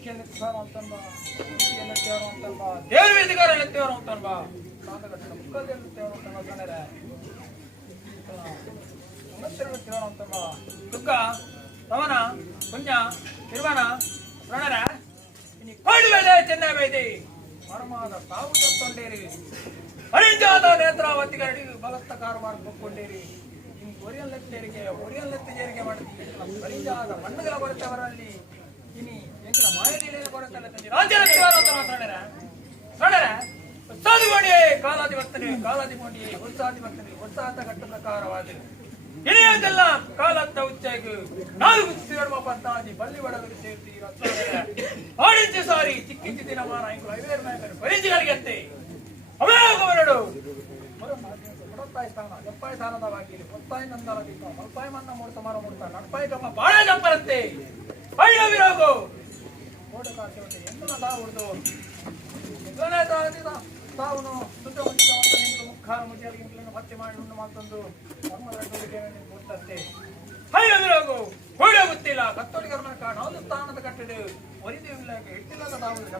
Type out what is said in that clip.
ಮುಖ್ಯನೆತ್ತವರು ಅಂತನ್ಬ ಮುಖ್ಯನೆತ್ತವರು ಅಂತನ್ಬ ದೇವ್ರ ವೇದಿಗಾರ ಎತ್ತವರು ಅಂತನ್ಬ ಸಾಂದಗಟ್ಟಿನ ಮುಖದೆತ್ತವರು ಅಂತನ್ಬ ಕಣರ ಎತ್ತವರು ಅಂತನ್ಬ ದುಃಖ ಪವನ ಪುಣ್ಯ ನಿರ್ವಾಣ ಪ್ರಣರ ಇನಿ ಕೋಡಿವೇದೆ ಚೆನ್ನೈ ವೈದಿ ಮರ್ಮಾದ ತಾವು ತತ್ತೊಂಡೇರಿ ಅರಿಂಜಾದ ನೇತ್ರಾವತಿಗರಡಿ ಬಲತ್ತ ಕಾರವಾರ ಕೊಕ್ಕೊಂಡೇರಿ ಇನ್ನು ಒರಿಯಲ್ಲೆತ್ತಿಜೇರಿಗೆ ಮಾಡುತ್ತೀವಿ ಅರಿಂಜಾದ ಮಣ್ಣುಗಳ ಬರುತ್ತವರಲ್ಲಿ ಇನಿ ಎಂಕಿನ ಮಾಯದೀನೇನ ಬರುತ್ತಲ್ಲ ತಂದಿ ರಾಜ್ಯದ ಪ್ರಣರ ಉತ್ಸಾದಿಗೊಂಡಿಯೇ ಕಾಲಾದಿಗೊಂಡಿಯೇ ಉತ್ಸಾಹದ ಘಟ್ಟ ಪ್ರಕಾರವಾದರು ಇಳಿಯೋದೆಲ್ಲ ಕಾಲತ್ತ ಉಚ್ಚಾಗಿ ನಾಲ್ಕು ಸೇರ್ಮ ಪತ್ತಾದಿ ಬಲ್ಲಿ ಬಡಗರು ಸೇರ್ತಿ ಆಡಿಂಚು ಸಾರಿ ಚಿಕ್ಕಿಂಚು ದಿನ ಮಾನ ಐವೇರು ನಾಯಕರು ಪರಿಚಿಗಳಿಗಂತೆ ಅವೇಗವರಡು ಎಪ್ಪಾಯಿ ಸ್ಥಾನದ ಬಾಗಿಲು ಒತ್ತಾಯಿ ನಂದರ ದೀಪ ಮಲ್ಪಾಯಿ ಮನ್ನ ಮೂಡ್ತ ಮರ ಮೂಡ್ತ ನಡ್ಪಾಯಿ ಗಮ್ಮ ಬಾಳ ಗಪ್ಪರಂತೆ ಅಯ್ಯೋ ವಿರೋಗು ಓಟ ಕಾಸೆ ಹೊಟ್ಟೆ ಎಂದನ ತಾ ಉಳಿದು ತಾವನು ಶುದ್ಧ ಮುಖಾರ ಮುಜಿಯಲ್ಲಿಂಗಳನ್ನು ಹತ್ಯೆ ಮಾಡಿ ಉಂಡು ಮಾತೊಂದು ಕೊಟ್ಟಂತೆ ಅಯ್ಯೋ ವಿರೋಗು ಹೋಳೆ ಗೊತ್ತಿಲ್ಲ ಕತ್ತೋಡಿಗರನ್ನ ಕಾಣ ಒಂದು ಸ್ಥಾನದ ಕಟ್ಟಡ ಒರಿದು ಇಲ್ಲ ಇಟ್ಟಿಲ್ಲದ ತಾವು